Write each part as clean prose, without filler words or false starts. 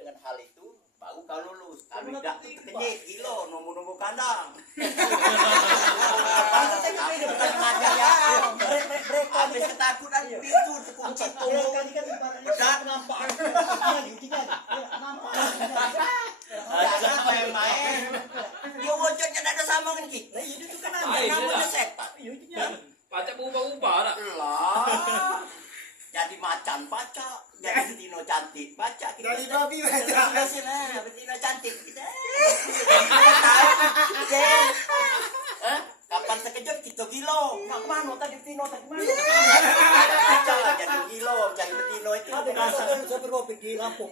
dengan hal itu baru kau lulus. Kami tidak kenyit gilo nunggu kandang. Bukan ngajar ya. Habis ketakutan pintu kunci tunggu. Berat nampak. Jangan main-main. Dia wujudnya ada sama dengan kita. Itu kan namanya setan. Pacak ubah-ubah lah. Lah. Jadi macan baca, jadi betina cantik baca kita. Jadi babi baca. Sini betina cantik kita. Kapan sekejap kita gilo. Nak mana tadi betina tadi mana? Baca jadi gilo, jadi betina itu. Ada masa saya berkopi di Lampung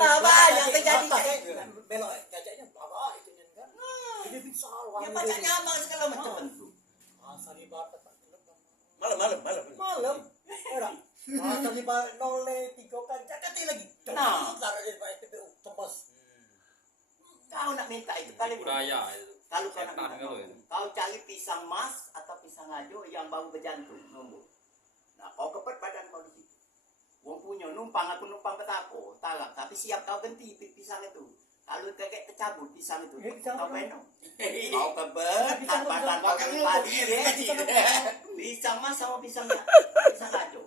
Lah banyak terjadi. Belok jajaknya bawa itu kan. Jadi bisa Ya baca nyamang segala macam bentuk. Masa di batas Malam. Era. Masa di batas 03 kan jaket lagi. Nah. Cara jadi Pak PPU tembus. Kau nak minta itu kali Budaya itu. Kalau kau nak Setan minta, kalau itu. kau cari pisang mas atau pisang ajo yang bau berjantung nombor. Nah kau kepet badan kau di situ. Wong punya numpang aku numpang petako, talak tapi siap kau ganti pisang itu. Kalau kakek tercabut pisang itu, kau penuh. Kau kebet, badan kau kembali pisang mas sama pisang ajo.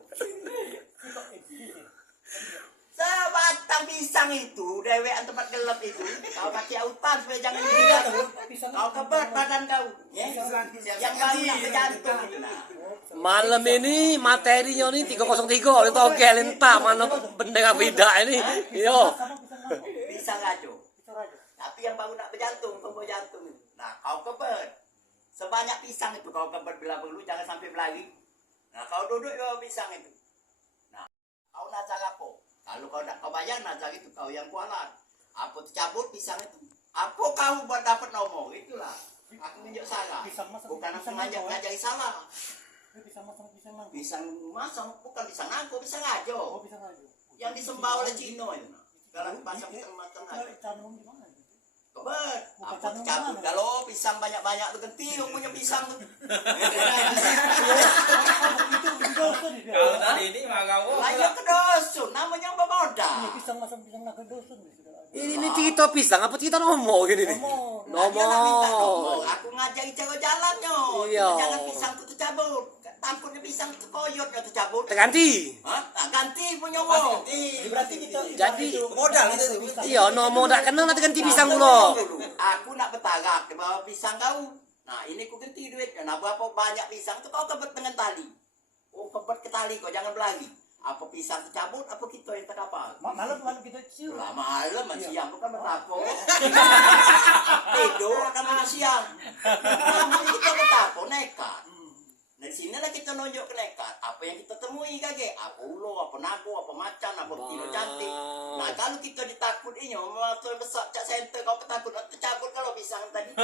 Sebatang pisang itu, dewean tempat gelap itu, kau pakai autan supaya jangan dilihat. Kau kebet badan kau, yang baru nak berjantung itu. Nah. Malam ini materinya ini 303 itu oke lentah mana benda beda ini. Yo. Pisang ajo. Tapi yang baru nak berjantung, tombol jantung itu. Nah, kau kebet. Sebanyak pisang itu kau kebet bila perlu, jangan sampai berlari. Nah, kau duduk di bawah pisang itu. Nah, kau nazar apa? Kalau kau nak kau bayar nazar itu kau yang kualat. Apa tercabut pisang itu? Apa kau buat dapat nomor? Itulah. Aku tunjuk salah. Bukan aku ngajari salah. Pisang masang bukan pisang aku, pisang ajo. Yang disembah oleh Cino itu. Kalau pasang pisang matang aja. Kebet, aku cabut kalau pisang banyak-banyak tuh ganti yang punya pisang tuh. Kalau tadi ini mah kau. Layak ke dosun, namanya bemoda. Ini cerita pisang apa cerita nomor gini nih? Nomor. Aku ngajari cara jalannya. Iya. Jangan pisang tuh cabut. Takutnya pisang tuh koyot ya tuh cabut. Terganti. Hah? Nah, ganti punya wong. Berarti kita Jadi modal itu. iya nomor tak kenal nanti ganti pisang dulu. Aku nak bertarak ke bawah pisang kau. Nah, ini ku ganti duitnya. Nah, berapa banyak pisang tuh kau kebet dengan tali. Oh, kebet ke tali kau jangan berlari. Apa pisang tercabut, apa kita yang terkapal? Malam kita cium. Lah malam siang bukan betapa. Tidur namanya siang. Namanya kita betapa nekat. Dari sinilah kita nunjuk ke nekat. Apa yang kita temui kakek? Apa ulo, apa nago, apa macan, apa betina cantik. Nah kalau kita ditakut ini, matul besar cak center kau ketakut tercabut kalau pisang tadi.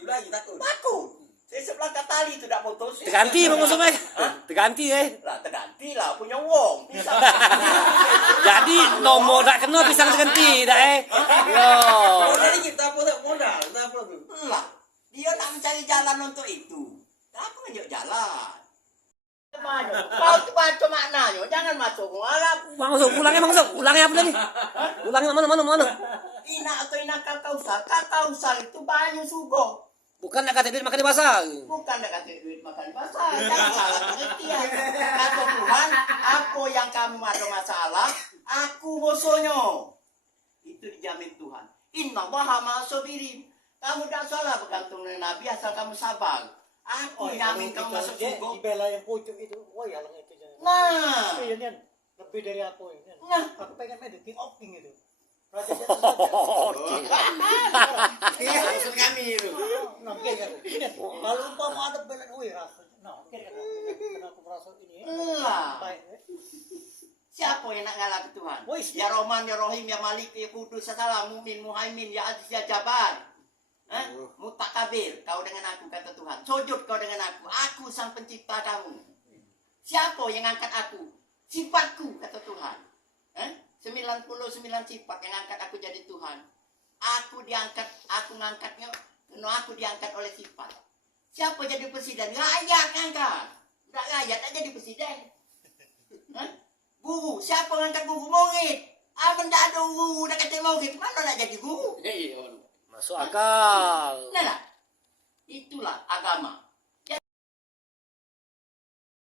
Lagi takut. Takut. Saya sebelah tali itu tidak putus. Terganti bang Usman. Terganti Lah terganti lah punya wong. Pisang. Jadi nomor tak kenal pisang terganti dah Yo. Modal kita apa modal? Kita apa tuh? Lah dia nak mencari jalan untuk itu. Aku tunjuk jalan. Kau baca maknanya, jangan masuk Arab. Masuk ulangnya apa tadi? Ulangnya mana? Ina atau ina kakau sal itu banyak sugo. Bukan nak kata duit makan di pasar. Bukan nak kasih duit makan di pasar. Jangan salah pengertian. Kata Tuhan, apa yang kamu ada masalah, aku musuhnya. Itu dijamin Tuhan. Inna Allaha ma'as-sabirin. Kamu tak salah bergantung dengan Nabi asal kamu sabar. Aku jamin kamu masuk surga. Dibela yang pucuk itu. Oh ya lang itu. Nah. Iya Nian. Lebih dari aku ya. Nah. Aku pengen main king of king itu. Langsung kami itu. Kalau umpama ada bela rasa. Nah, oke kan. Kenapa merasa ini? Baik. Siapa yang nak ngalah ke Tuhan? Ya Rahman, ya Rahim, ya Malik, ya Kudus, ya Salam, Mumin, Muhaimin, ya Aziz, ya Jabbar. Mutakabir, kau dengan aku, kata Tuhan. Sujud kau dengan aku. Aku sang pencipta kamu. Siapa yang angkat aku? Sifatku, kata Tuhan. 99 sifat yang angkat aku jadi Tuhan. Aku diangkat, aku ngangkatnya, aku diangkat oleh sifat. Siapa jadi presiden? Rakyat ngangkat. Tidak rakyat, tak jadi presiden. Guru, siapa ngangkat guru? Murid. benda ada guru nak kata mau gitu mana nak jadi guru? Masuk akal. Nah, itulah agama.